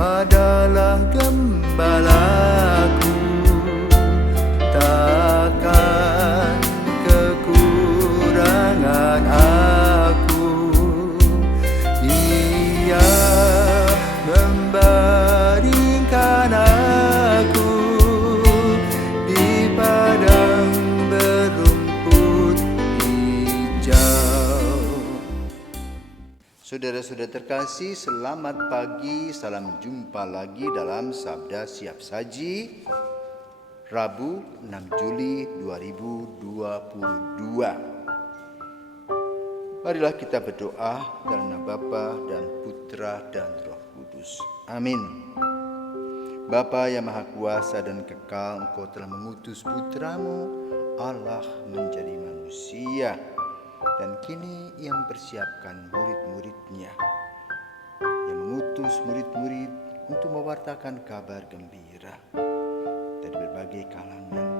adalah gembalaku, takkan kekurangan aku. Ia membaringkan aku di padang berumput hijau. Saudara-saudara terkasih, selamat pagi, salam jumpa lagi dalam Sabda Siap Saji, Rabu 6 Juli 2022. Marilah kita berdoa dalam nama Bapa dan Putra dan Roh Kudus. Amin. Bapa yang Maha Kuasa dan Kekal, Engkau telah mengutus Putramu Allah menjadi manusia, dan kini Ia mempersiapkan murid-muridnya, yang mengutus murid-murid untuk mewartakan kabar gembira dari berbagai kalangan.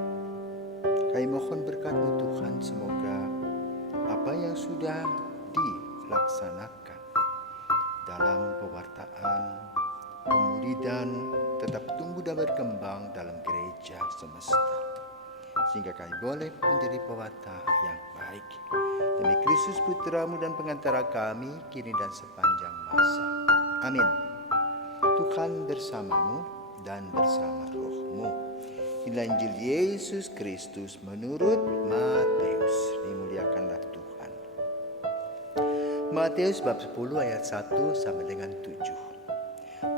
Kami mohon berkat-Mu Tuhan, semoga apa yang sudah dilaksanakan dalam pewartaan, pemuridan tetap tumbuh dan berkembang dalam gereja semesta, sehingga kami boleh menjadi pewarta yang baik. Demi Kristus Putra-Mu dan pengantara kami, kini dan sepanjang masa. Amin. Tuhan bersamamu dan bersama roh-Mu. Inilah Injil Yesus Kristus menurut Matius. Dimuliakanlah Tuhan. Matius bab 10 ayat 1 sampai dengan 7.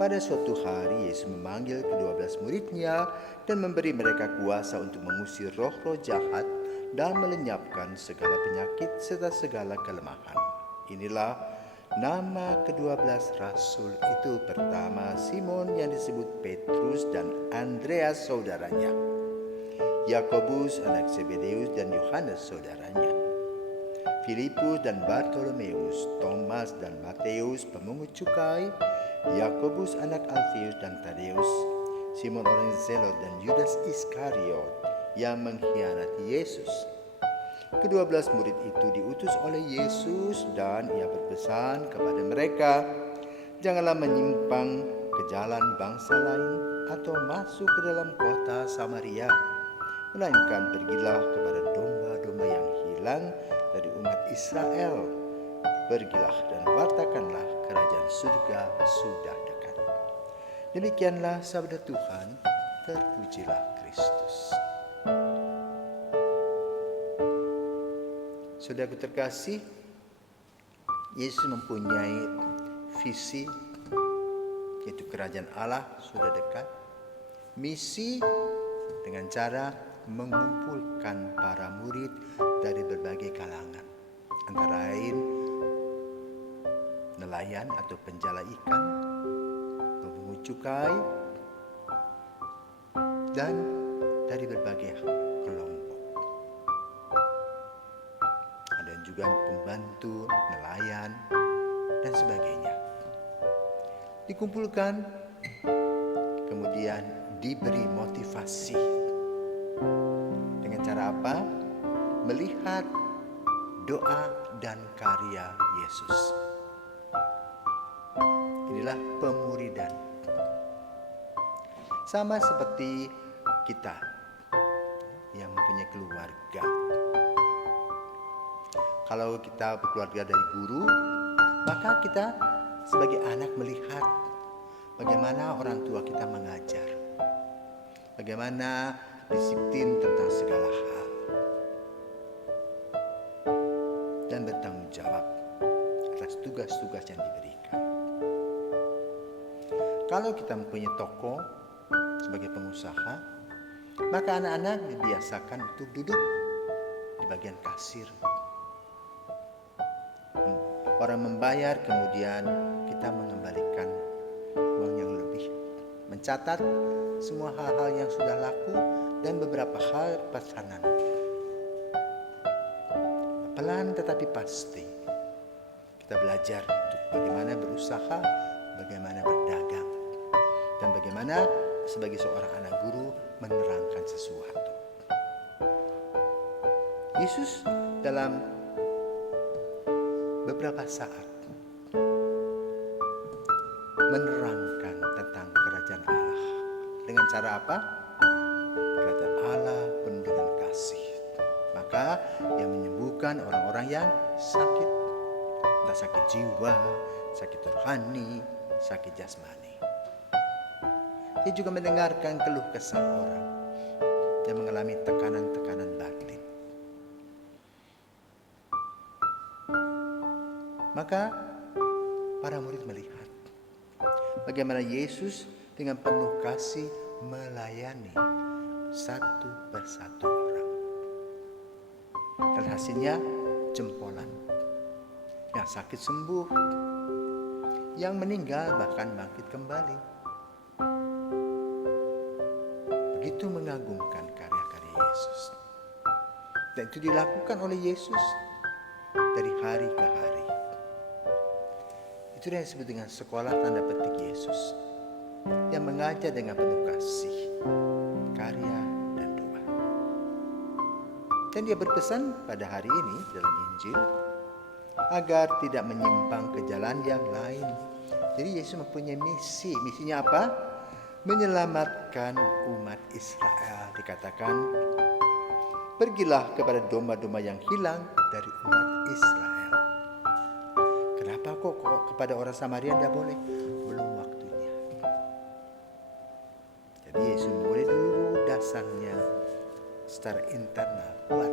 Pada suatu hari Yesus memanggil ke-12 muridnya dan memberi mereka kuasa untuk mengusir roh-roh jahat dan melenyapkan segala penyakit serta segala kelemahan. Inilah nama ke-12 rasul itu. Pertama, Simon yang disebut Petrus dan Andreas saudaranya, Yakobus anak Zebedeus dan Yohanes saudaranya, Filipus dan Bartolomeus, Thomas dan Matius pemungut cukai, Yakobus anak Alfeus dan Tadeus, Simon orang Zelot dan Yudas Iskariot yang mengkhianati Yesus. Ke-12 murid itu diutus oleh Yesus, dan Ia berpesan kepada mereka, janganlah menyimpang ke jalan bangsa lain atau masuk ke dalam kota Samaria, melainkan pergilah kepada domba-domba yang hilang dari umat Israel. Pergilah dan wartakanlah kerajaan surga sudah dekat. Demikianlah sabda Tuhan. Terpujilah Kristus. Saudaraku terkasih, Yesus mempunyai visi, yaitu kerajaan Allah sudah dekat. Misi dengan cara mengumpulkan para murid dari berbagai kalangan, antara lain nelayan atau penjala ikan, pemungut cukai, dan dari berbagai kelompok. Ada juga pembantu, nelayan, dan sebagainya. Dikumpulkan, kemudian diberi motivasi. Dengan cara apa? Melihat doa dan karya Yesus. Inilah pemuridan. Sama seperti kita yang mempunyai keluarga. Kalau kita berkeluarga dari guru, maka kita sebagai anak melihat bagaimana orang tua kita mengajar, bagaimana disiplin tentang segala hal, dan bertanggung jawab atas tugas-tugas yang diberikan. Kalau kita mempunyai toko sebagai pengusaha, maka anak-anak dibiasakan untuk duduk di bagian kasir. Orang membayar, kemudian kita mengembalikan uang yang lebih, mencatat semua hal-hal yang sudah laku dan beberapa hal pesanan. Pelan tetapi pasti kita belajar untuk bagaimana berusaha, bagaimana berdagang, dan bagaimana sebagai seorang anak guru menerangkan sesuatu. Yesus dalam beberapa saat menerangkan tentang cara apa? Kerajaan Allah penuh dengan kasih. Maka Ia menyembuhkan orang-orang yang sakit, entah sakit jiwa, sakit rohani, sakit jasmani. Ia juga mendengarkan keluh kesah orang yang mengalami tekanan-tekanan batin. Maka para murid melihat bagaimana Yesus dengan penuh kasih melayani satu persatu orang. Dan hasilnya jempolan. Yang sakit sembuh, yang meninggal bahkan bangkit kembali. Begitu mengagumkan karya-karya Yesus. Dan itu dilakukan oleh Yesus dari hari ke hari. Itu yang disebut dengan sekolah tanda petik Yesus, yang mengajar dengan penuh kasih, karya, dan doa. Dan Dia berpesan pada hari ini dalam Injil agar tidak menyimpang ke jalan yang lain. Jadi Yesus mempunyai misi. Misinya apa? Menyelamatkan umat Israel. Dikatakan, pergilah kepada domba-domba yang hilang dari umat Israel. Kenapa kok kepada orang Samaria tidak boleh? Belum waktunya. Jadi Yesus mulai dulu dasarnya secara internal kuat.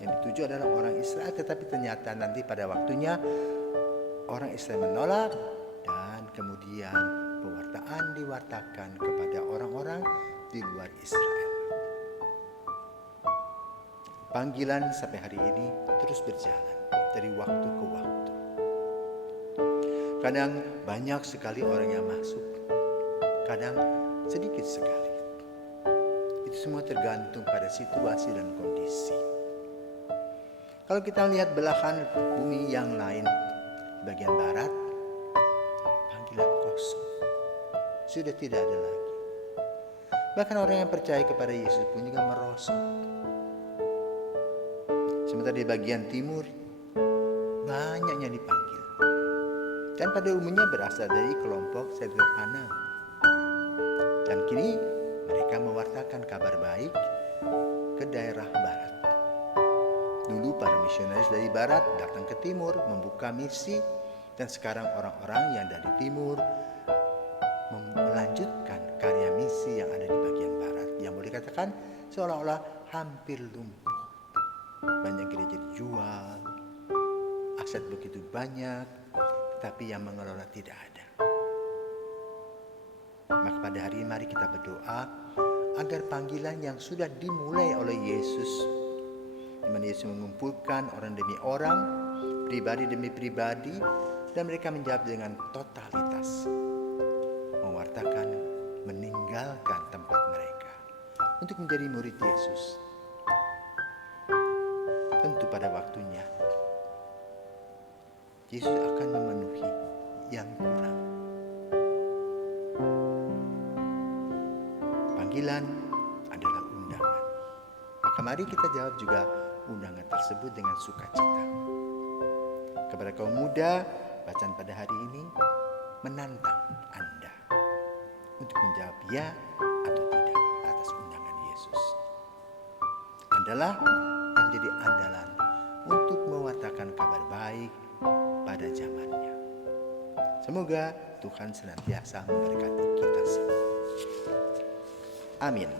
Yang dituju adalah orang Israel, tetapi ternyata nanti pada waktunya orang Israel menolak dan kemudian pewartaan diwartakan kepada orang-orang di luar Israel. Panggilan sampai hari ini terus berjalan dari waktu ke waktu. Kadang banyak sekali orang yang masuk, kadang sedikit sekali. Itu semua tergantung pada situasi dan kondisi. Kalau kita lihat belahan bumi yang lain, bagian barat, panggilan kosong. Sudah tidak ada lagi. Bahkan orang yang percaya kepada Yesus pun juga merosot. Sementara di bagian timur, banyaknya dipanggil. Dan pada umumnya berasal dari kelompok sederhana. Dan kini mereka mewartakan kabar baik ke daerah barat. Dulu para misionaris dari barat datang ke timur membuka misi, dan sekarang orang-orang yang dari timur melanjutkan karya misi yang ada di bagian barat, yang boleh dikatakan seolah-olah hampir lumpuh. Banyak gereja dijual, aset begitu banyak, tetapi yang mengelola tidak ada. Maka pada hari ini mari kita berdoa agar panggilan yang sudah dimulai oleh Yesus, di mana Yesus mengumpulkan orang demi orang, pribadi demi pribadi, dan mereka menjawab dengan totalitas, mewartakan, meninggalkan tempat mereka untuk menjadi murid Yesus. Tentu pada waktunya Yesus akan memenuhi yang kurang. Panggilan adalah undangan. Maka mari kita jawab juga undangan tersebut dengan sukacita. Kepada kaum muda, bacaan pada hari ini menantang Anda untuk menjawab ya atau tidak atas undangan Yesus. Adalah yang menjadi andalan untuk mewartakan kabar baik pada zamannya. Semoga Tuhan senantiasa memberkati kita semua. Amin.